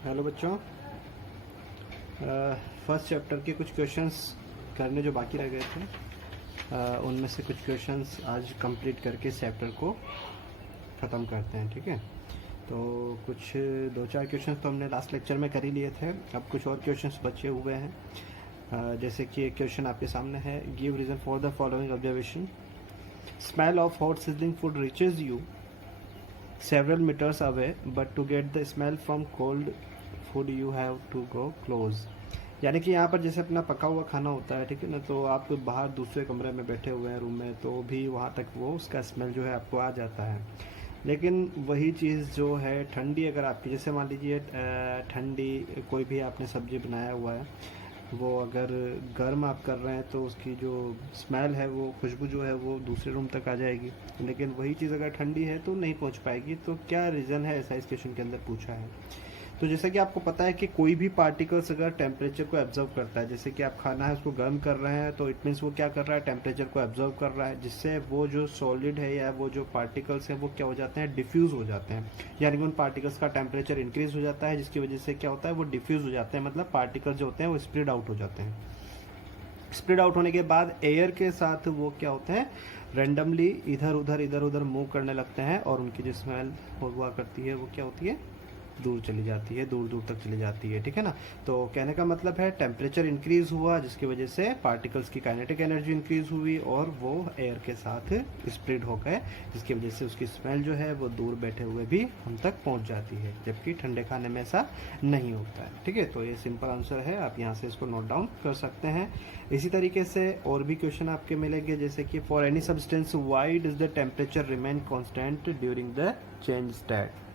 Hello बच्चों, first chapter के कुछ क्वेश्चंस करने जो बाकी रह गए थे, उनमें से कुछ क्वेश्चंस आज कंप्लीट करके इस चैप्टर को ख़त्म करते हैं। ठीक है, तो कुछ दो चार क्वेश्चंस तो हमने लास्ट लेक्चर में कर ही लिए थे। अब कुछ और क्वेश्चंस बचे हुए हैं। जैसे कि एक क्वेश्चन आपके सामने है, give reason for the following observation. Smell of hot sizzling food reaches you several meters away, but to get the smell from cold food you have to go close। यानी कि यहाँ पर जैसे अपना पका हुआ खाना होता है, ठीक है ना, तो आप बाहर दूसरे कमरे में बैठे हुए हैं रूम में, तो भी वहाँ तक वो उसका स्मेल जो है आपको आ जाता है। लेकिन वही चीज़ जो है ठंडी, अगर आपकी जैसे मान लीजिए ठंडी कोई भी आपने सब्जी बनाया हुआ है, वो अगर गर्म आप कर रहे हैं तो उसकी जो स्मेल है, वो खुशबू जो है वो दूसरे रूम तक आ जाएगी। लेकिन वही चीज़ अगर ठंडी है तो नहीं पहुंच पाएगी। तो क्या रीज़न है, ऐसा इस क्वेश्चन के अंदर पूछा है। तो जैसा कि आपको पता है कि कोई भी पार्टिकल्स अगर टेम्परेचर को एब्जर्व करता है, जैसे कि आप खाना है उसको गर्म कर रहे हैं, तो इट मीन्स वो क्या कर रहा है, टेम्परेचर को एब्जर्व कर रहा है, जिससे वो जो सॉलिड है या वो जो पार्टिकल्स हैं वो क्या हो जाते हैं, डिफ्यूज़ हो जाते हैं। यानी कि उन पार्टिकल्स का टेम्परेचर इंक्रीज हो जाता है, जिसकी वजह से क्या होता है, वो डिफ्यूज़ हो जाते हैं, मतलब पार्टिकल्स जो होते हैं वो स्प्रेड आउट हो जाते हैं। स्प्रेड आउट होने के बाद एयर के साथ वो क्या होते हैं, रेंडमली इधर उधर मूव करने लगते हैं, और उनकी जो स्मेल हुआ करती है वो क्या होती है, दूर चली जाती है, दूर दूर तक चली जाती है। ठीक है ना, तो कहने का मतलब है टेम्परेचर इंक्रीज हुआ, जिसकी वजह से पार्टिकल्स की काइनेटिक एनर्जी इंक्रीज हुई और वो एयर के साथ स्प्रेड हो गए, जिसकी वजह से उसकी स्मेल जो है वो दूर बैठे हुए भी हम तक पहुंच जाती है, जबकि ठंडे खाने में ऐसा नहीं होता है। ठीक है, तो ये सिंपल आंसर है, आप यहाँ से इसको नोट डाउन कर सकते हैं। इसी तरीके से और भी क्वेश्चन आपके मिलेंगे, जैसे कि for any substance why does the temperature remain constant during the change state.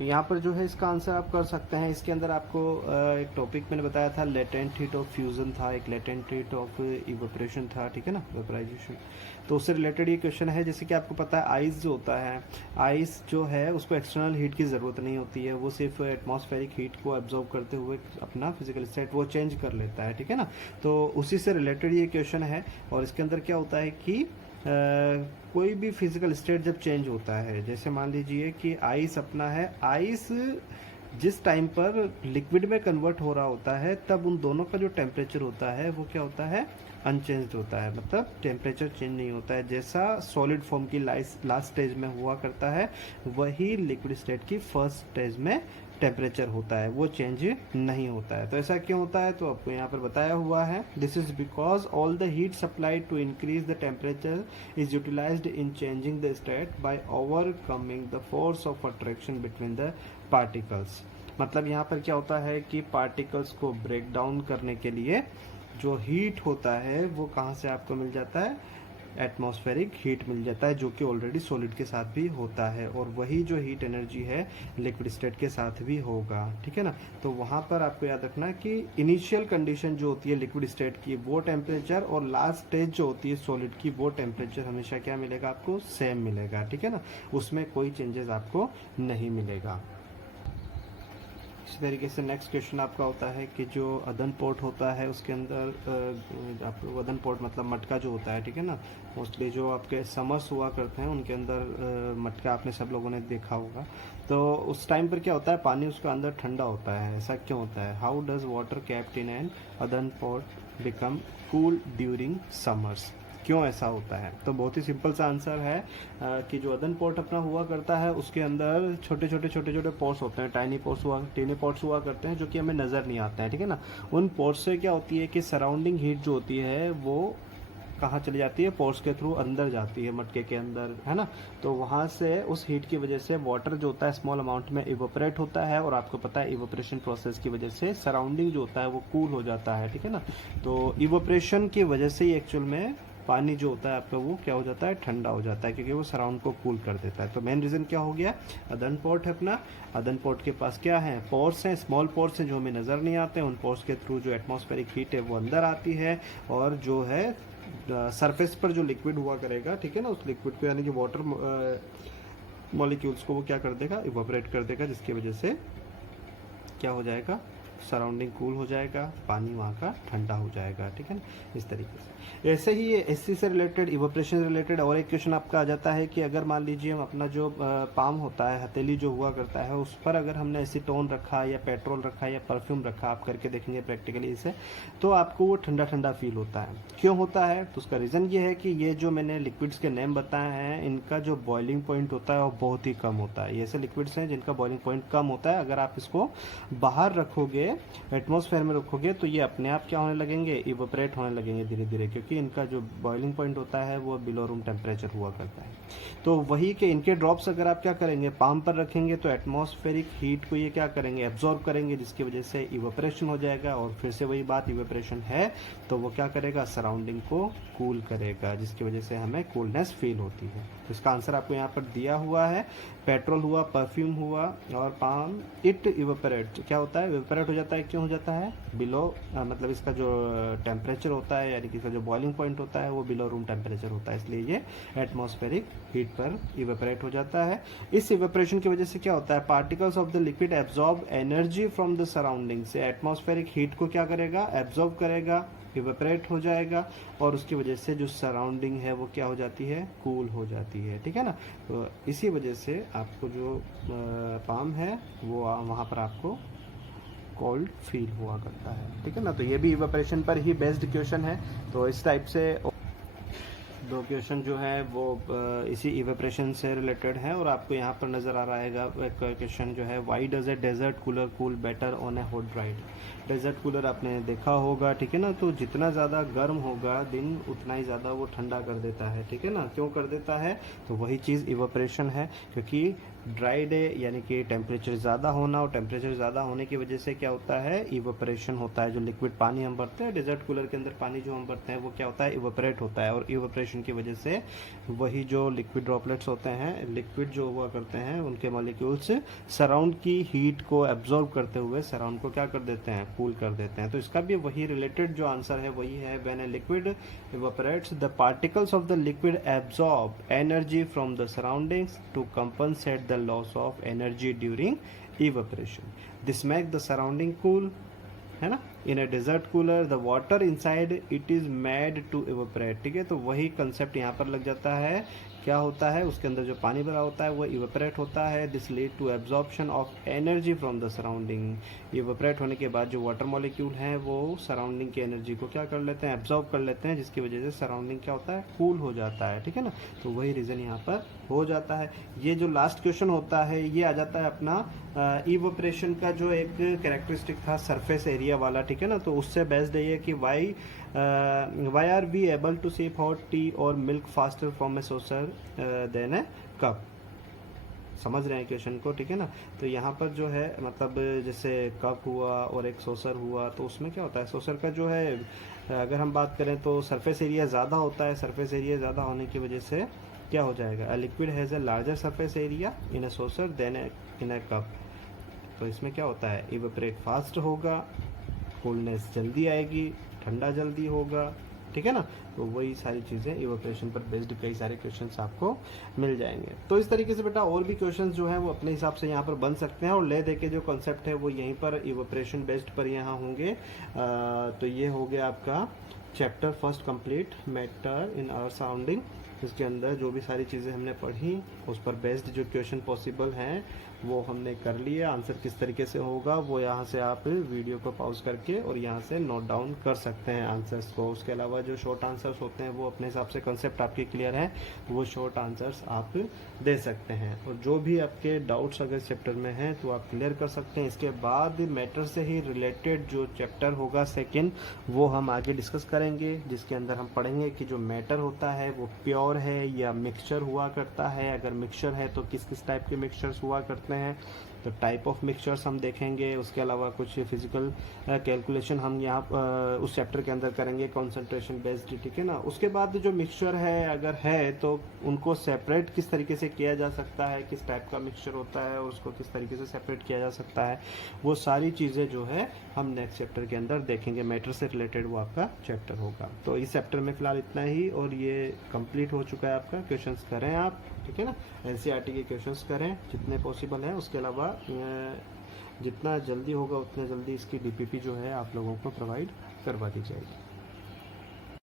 यहाँ पर जो है इसका आंसर आप कर सकते हैं। इसके अंदर आपको एक टॉपिक मैंने बताया था, लेटेंट हीट ऑफ फ्यूजन था, एक लेटेंट हीट ऑफ इवेपोरेशन था, ठीक है ना, वेपराइजेशन। तो उससे रिलेटेड ये क्वेश्चन है। जैसे कि आपको पता है आइस जो होता है, आइस जो है उसको एक्सटर्नल हीट की ज़रूरत नहीं होती है, वो सिर्फ एटमॉस्फेरिक हीट को एब्जॉर्व करते हुए अपना फिजिकल स्टेट वो चेंज कर लेता है। ठीक है ना, तो उसी से रिलेटेड ये क्वेश्चन है। और इसके अंदर क्या होता है कि कोई भी फिजिकल स्टेट जब चेंज होता है, जैसे मान लीजिए कि आइस अपना है, आइस जिस टाइम पर लिक्विड में कन्वर्ट हो रहा होता है, तब उन दोनों का जो टेम्परेचर होता है वो क्या होता है, अनचेंज्ड होता है, मतलब टेम्परेचर चेंज नहीं होता है। जैसा सॉलिड फॉर्म की लास्ट स्टेज में हुआ करता है, वही लिक्विड स्टेट की फर्स्ट स्टेज में टेम्परेचर होता है, वो चेंज नहीं होता है। तो ऐसा क्यों होता है, तो आपको यहाँ पर बताया हुआ है, this is because all the heat supplied to increase the temperature is utilised in changing the state by overcoming the force of attraction between the particles. मतलब यहाँ पर क्या होता है कि पार्टिकल्स को ब्रेक डाउन करने के लिए जो हीट होता है वो कहाँ से आपको मिल जाता है, एटमॉस्फेरिक हीट मिल जाता है, जो कि ऑलरेडी सॉलिड के साथ भी होता है, और वही जो हीट एनर्जी है लिक्विड स्टेट के साथ भी होगा। ठीक है ना, तो वहाँ पर आपको याद रखना कि इनिशियल कंडीशन जो होती है लिक्विड स्टेट की वो टेम्परेचर, और लास्ट स्टेज जो होती है सॉलिड की वो टेम्परेचर हमेशा क्या मिलेगा, आपको सेम मिलेगा। ठीक है ना, उसमें कोई चेंजेस आपको नहीं मिलेगा। इसी तरीके से नेक्स्ट क्वेश्चन आपका होता है कि जो अदन पोर्ट होता है उसके अंदर आपको अदन पोर्ट मतलब मटका जो होता है, ठीक है ना, मोस्टली जो आपके समर्स हुआ करते हैं उनके अंदर मटका आपने सब लोगों ने देखा होगा। तो उस टाइम पर क्या होता है, पानी उसका अंदर ठंडा होता है, ऐसा क्यों होता है, how does water kept in an earthen pot become cool during summers, क्यों ऐसा होता है। तो बहुत ही सिंपल सा आंसर है कि जो अदन पॉट अपना हुआ करता है उसके अंदर छोटे छोटे पॉट्स होते हैं, टीनी पॉट्स हुआ करते हैं, जो कि हमें नज़र नहीं आते हैं। ठीक है ना, उन पॉट्स से क्या होती है कि सराउंडिंग हीट जो होती है वो कहाँ चली जाती है, पोर्स के थ्रू अंदर जाती है मटके के अंदर, है ना। तो वहाँ से उस हीट की वजह से वाटर जो होता है स्मॉल अमाउंट में इवोपरेट होता है, और आपको पता है इवोपरेशन प्रोसेस की वजह से सराउंडिंग जो होता है वो कूल हो जाता है। ठीक है ना, तो इवोपरेशन की वजह से ही एक्चुअल में पानी जो होता है आपका वो क्या हो जाता है, ठंडा हो जाता है, क्योंकि वो सराउंड को कूल कर देता है। तो मेन रीज़न क्या हो गया, अदन पोर्ट है अपना, अदन पोर्ट के पास क्या है, पोर्स हैं, स्मॉल पोर्स हैं जो हमें नज़र नहीं आते हैं, उन पोर्स के थ्रू जो एटमॉस्फेरिक हीट है वो अंदर आती है, और जो है सरफेस पर जो लिक्विड हुआ करेगा, ठीक है ना, उस लिक्विड को यानी कि वाटर मॉलिक्यूल्स को वो क्या कर देगा, इवोपरेट कर देगा, जिसकी वजह से क्या हो जाएगा, सराउंडिंग कूल हो जाएगा, पानी वहाँ का ठंडा हो जाएगा, ठीक है ना, इस तरीके से। ऐसे ही ये एससी से रिलेटेड, इवोपरेशन रिलेटेड और एक क्वेश्चन आपका आ जाता है कि अगर मान लीजिए हम अपना जो पाम होता है, हथेली जो हुआ करता है, उस पर अगर हमने एसीटोन रखा या पेट्रोल रखा या परफ्यूम रखा, आप करके देखेंगे प्रैक्टिकली इसे, तो आपको वो ठंडा ठंडा फील होता है। क्यों होता है? तो उसका रीज़न ये है कि ये जो मैंने लिक्विड्स के नेम बताए हैं, इनका जो बॉइलिंग पॉइंट होता है वो बहुत ही कम होता है। ये ऐसे लिक्विड्स हैं जिनका बॉइलिंग पॉइंट कम होता है। अगर आप इसको बाहर रखोगे, एटमॉस्फेयर में रखोगे, तो ये अपने आप क्या होने लगेंगे, इवोपरेट होने लगेंगे धीरे धीरे, क्योंकि इनका जो बॉइलिंग पॉइंट होता है वो बिलो रूम टेम्परेचर हुआ करता है। तो वही के इनके ड्रॉप्स अगर आप क्या करेंगे, पाम पर रखेंगे, तो एटमॉस्फेरिक हीट को ये क्या करेंगे, एब्जॉर्ब करेंगे, जिसकी वजह से इवोपरेशन हो जाएगा। और फिर से वही बात, इवोपरेशन है तो वो क्या करेगा, सराउंडिंग को कूल करेगा, जिसकी वजह से हमें कूलनेस फील होती है। तो इसका आंसर आपको यहाँ पर दिया हुआ है, पेट्रोल हुआ, परफ्यूम हुआ और पाम, इट इवोपरेट। क्या होता है, इवोपरेट हो जाता है। क्यों हो जाता है, बिलो मतलब इसका जो टेम्परेचर होता है, यानी कि इसका जो बॉइलिंग पॉइंट होता है वो बिलो रूम टेम्परेचर होता है, इसलिए ये एटमॉस्फेरिक हीट पर इवेपोरेट हो जाता है। इस इवेपोरेशन की वजह से क्या होता है, particles of the liquid absorb energy from the surrounding से, एटमॉस्फेरिक हीट को क्या करेगा, एब्जॉर्ब करेगा, इवेपोरेट हो जाएगा, और उसकी वजह से जो सराउंडिंग है वो क्या हो जाती है, कूल हो जाती है, ठीक है ना। तो इसी वजह से आपको जो पाम है वो वहाँ पर आपको कोल्ड फील हुआ करता है, ठीक है ना। तो ये भी इवेपोरेशन पर ही बेस्ड क्वेश्चन है। तो इस टाइप से दो क्वेश्चन जो है वो इसी इवेपोरेशन से रिलेटेड है। और आपको यहाँ पर नज़र आ रहा है एक क्वेश्चन जो है, why does a desert cooler cool better on a hot ride. Desert cooler आपने देखा होगा, ठीक है ना। तो जितना ज़्यादा गर्म होगा दिन, उतना ही ज़्यादा वो ठंडा कर देता है, ठीक है ना। क्यों कर देता है, तो वही चीज़ इवेपोरेशन है, क्योंकि ड्राई डे यानी कि टेम्परेचर ज़्यादा होना, और टेम्परेचर ज़्यादा होने की वजह से क्या होता है, इवेपोरेशन होता है। जो लिक्विड पानी हम भरते हैं डेजर्ट कूलर के अंदर, पानी जो हम भरते हैं वो क्या होता है, इवेपोरेट होता है। और इवेपोरेशन की वजह से वही जो लिक्विड ड्रॉपलेट्स होते हैं, लिक्विड जो हुआ करते हैं, उनके मॉलिक्यूल्स सराउंड की हीट को एब्जॉर्ब करते हुए सराउंड को क्या कर देते हैं, कूल कर देते हैं। तो इसका भी वही रिलेटेड जो आंसर है वही है, when a liquid evaporates the particles of the liquid absorb energy from the surroundings to compensate the loss of energy during evaporation. This make the surrounding cool, है ना। In a desert cooler the water inside it is made to evaporate, ठीक है। तो वही concept यहाँ पर लग जाता है। क्या होता है, उसके अंदर जो पानी भरा होता है वो इवेपोरेट होता है। This lead to absorption of energy from the surrounding. Evaporate होने के बाद जो वाटर मॉलिक्यूल है वो सराउंडिंग की एनर्जी को क्या कर लेते हैं, एब्जॉर्ब कर लेते हैं, जिसकी वजह से सराउंडिंग क्या होता है, कूल हो जाता है, ठीक है ना। तो वही रीज़न यहाँ पर हो जाता है। ये जो लास्ट क्वेश्चन होता है ये आ जाता है अपना इवेपोरेशन का जो एक कैरेक्टरिस्टिक था सरफेस एरिया वाला, ठीक है ना। तो उससे बेस्ड है ये कि why are we able to sip hot tea और milk faster from a saucer than a cup. समझ रहे हैं क्वेश्चन को, ठीक है ना। तो यहाँ पर जो है मतलब जैसे कप हुआ और एक सोसर हुआ, तो उसमें क्या होता है, सोसर का जो है अगर हम बात करें तो सरफेस एरिया ज़्यादा होता है। सरफेस एरिया ज़्यादा होने की वजह से क्या हो जाएगा, liquid has a larger surface area in a saucer than in a cup. तो इसमें क्या होता है, इवेपोरेट फास्ट होगा, कूलनेस जल्दी आएगी, ठंडा जल्दी होगा, ठीक है ना। तो वही सारी चीज़ें इवेपोरेशन पर बेस्ड कई सारे क्वेश्चंस आपको मिल जाएंगे। तो इस तरीके से बेटा और भी क्वेश्चंस जो हैं वो अपने हिसाब से यहाँ पर बन सकते हैं। और ले दे के जो कॉन्सेप्ट है वो यहीं पर इवेपोरेशन बेस्ड पर यहाँ होंगे। तो ये हो गया आपका chapter first complete, matter in earth surrounding. इसके अंदर जो भी सारी चीज़ें हमने पढ़ी उस पर बेस्ड जो क्वेश्चन पॉसिबल हैं वो हमने कर लिए। आंसर किस तरीके से होगा वो यहाँ से आप वीडियो को पॉज करके और यहाँ से नोट डाउन कर सकते हैं आंसर्स को। उसके अलावा जो शॉर्ट आंसर्स होते हैं वो अपने हिसाब से कंसेप्ट आपके क्लियर है, वो शॉर्ट आंसर्स आप दे सकते हैं। और जो भी आपके डाउट्स अगर चैप्टर में हैं तो आप क्लियर कर सकते हैं। इसके बाद मैटर से ही रिलेटेड जो चैप्टर होगा सेकेंड, वो हम आगे डिस्कस करेंगे, जिसके अंदर हम पढ़ेंगे कि जो मैटर होता है वो प्योर है या मिक्सचर हुआ करता है। अगर मिक्सचर है तो किस किस टाइप के मिक्सचर्स हुआ करते हैं, तो टाइप ऑफ मिक्सचर्स हम देखेंगे। उसके अलावा कुछ फिजिकल कैलकुलेशन हम यहाँ उस चैप्टर के अंदर करेंगे, कंसंट्रेशन बेस्ड, ठीक है ना। उसके बाद जो मिक्सचर है अगर है तो उनको सेपरेट किस तरीके से किया जा सकता है, किस टाइप का मिक्सचर होता है और उसको किस तरीके से सेपरेट किया जा सकता है, वो सारी चीज़ें जो है हम नेक्स्ट चैप्टर के अंदर देखेंगे। मैटर से रिलेटेड वो आपका चैप्टर होगा। तो इस चैप्टर में फिलहाल इतना ही और ये कंप्लीट हो चुका है आपका। क्वेश्चंस करें आप, ठीक है ना, एनसीईआरटी के क्वेश्चंस करें जितने पॉसिबल हैं। उसके अलावा जितना जल्दी होगा उतना जल्दी इसकी डीपीपी जो है आप लोगों को प्रोवाइड करवा दी जाएगी।